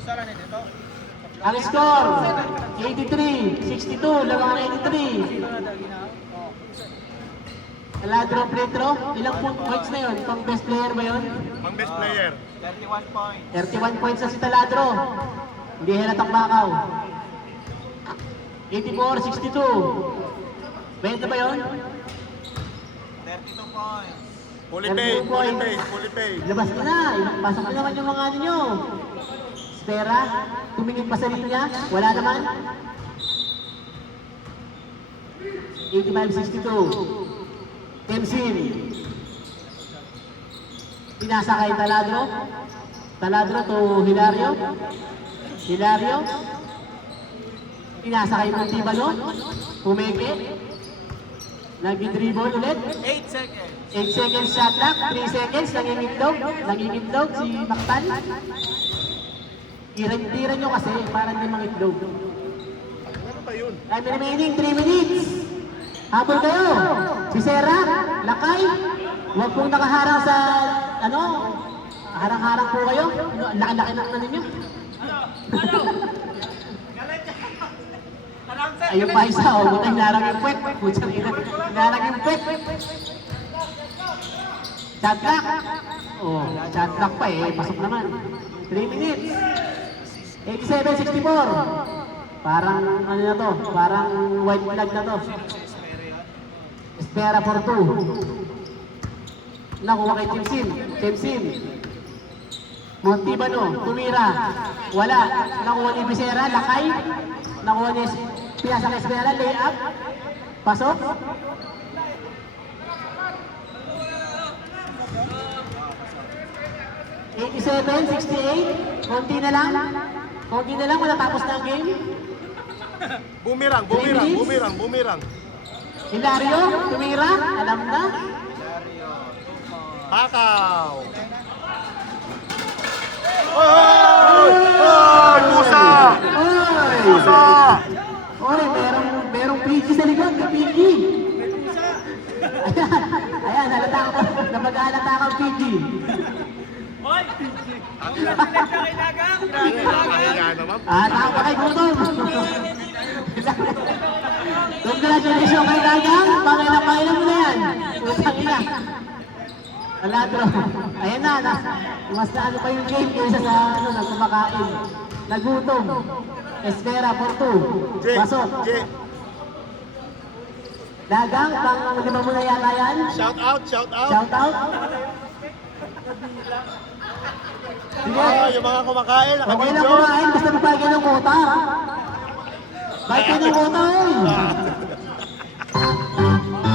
Sara na dito. Ang score, 83-62. Lamang 83. Taladro Petro, ilang points na yun? Pang best player ba yun? Ang best player. 31 points. 31 points na si Taladro. Hindi halatang bakaw. 84-62. 20 ba yun? 32 points. Fully paid. Labas ko na. Pasok na naman yung mga ano nyo. Espera, tumingin pa sa linya. Wala naman. 85-62. Temsin. Pinasa kay Taladro. Taladro to Hilario. Hilario. Pinasa kay Montibalo. Pumeke. Nag-dribble ulit. 8 seconds. 8 seconds shot clock. 3 seconds. Nangingitlog. Nangingitlog si Mactan. Tira nyo kasi para hindi mangitlog. Ano ba yun? Time remaining, 3 minutes. Habol kayo. Si Serra, Lakay. Huwag pong nakaharang sa, ano, harang-harang po kayo. Laki-laki na ninyo. Ayun pa isa, o. Butang narang yung puwet. Butang narang yung puwet. Shot clock. Oh, shot clock pa eh. Pasok naman. 3 minutes. 87-64. Parang ano na to, parang white flag na to. Espera for 2. Nakuha kay Timsin. Timsin. Montibano, tumira. Wala. Nakuha ni Becerra, Lakay. Nakuha ni Piasa kay Espera, layup. Pasok. $87-68. Konti na lang. Konti na lang, matatapos na ang game. Bumirang, bumirang, bumirang, bumirang. Hilario, tumira, alam na. Pakaw! Oy! Oy! Pusa! Oy! Pusa! Oy, merong PG sa likod, may PG. Ayan, halata ka, napag-halata kang PG. Hoy! Congratulations kay Dagang! Kaya naman. Tama pa kay Gutom. Congratulations kay Dagang. Pangilang mo na yan. Utang ina. Taladro. Ayan na. Mas na ano pa yung game kaysa sa ano, nagkumakain. Nagutom. Espera for 2. Pasok. J. Dagang, pang lima mo na yata yan. Shout out, shout out. Shout out. Sige. Yung mga kumakain, Okay lang nakabidyo. kumain, basta magpagyan ng kota. Bagay ng kota eh.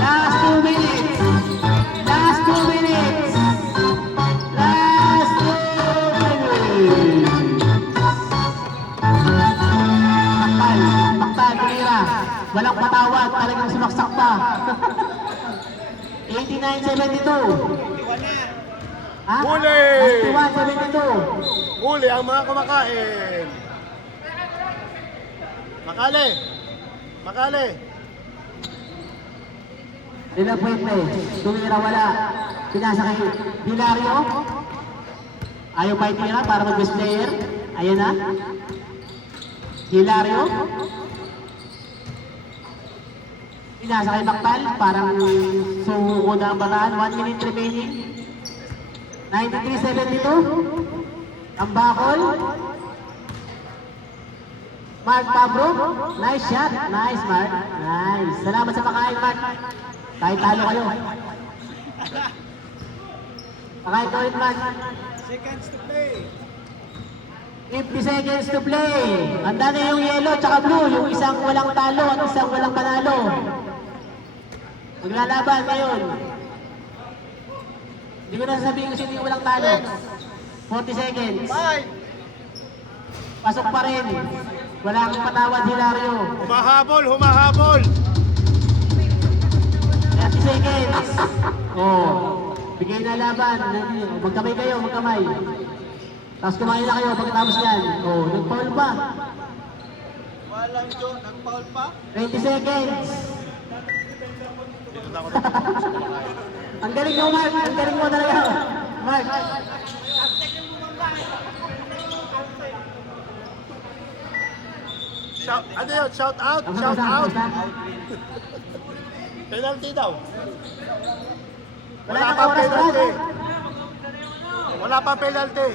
Last 2 minutes. Last 2 minutes. Last 2 minutes. Maktal, tumira. Walang patawad, talagang sumaksak pa. 89-72. Ha? Huli! 91-72. Huli ang mga kumakain. Makale! Makale! Nila Puente, tumira wala. Pinasa kay Hilario. Ayaw pa itira para mag-best player. Ayan na. Hilario. Pinasa kay Mactal. Parang sumuko na ang bataan. 1 minute remaining. 93-72. Ang bakol. Mark Pabro. Nice shot. Nice, Mark. Nice. Salamat sa pakain, Mark. Kahit talo kayo. Pakain ko ulit, Mark. Seconds to play. 50 seconds to play. Handa na yung yellow tsaka blue. Yung isang walang talo at isang walang panalo. Maglalaban ngayon. Hindi ko na sasabihin kung sino yung walang talo. 40 seconds. Pasok pa rin. Wala kang patawad, Hilario. Humahabol, humahabol! 30 seconds. Oh. Bigay na laban. Magkamay kayo, magkamay. Tapos kumain na kayo pagkatapos yan. Oh, nag-foul pa. Walang Joe, nag-foul pa? 20 seconds. Ang galing mo, Mark. Ang galing mo talaga. Mark. Shout, ano yun? Shout out, shout out! Penalty daw. Wala Wala na pang oras, Brad. penalty. Wala pang penalty.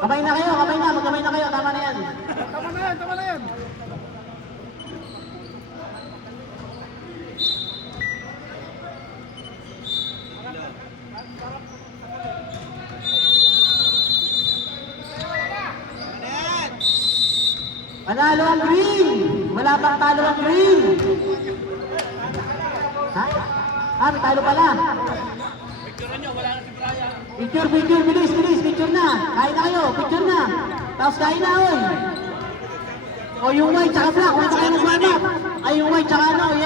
Kamay na kayo, kamay na. Magkamay na kayo. Tama na yan. Tama na yan, tama na yan. Panalo ang green. Wala pang talo ang green. Ha? Ah, may talo pala. Picture, bilis, picture na. Kain na kayo, picture na. Tapos kain na, oy. O yung white tsaka black, huwag na kayo mag-warm up. Ay, yung white tsaka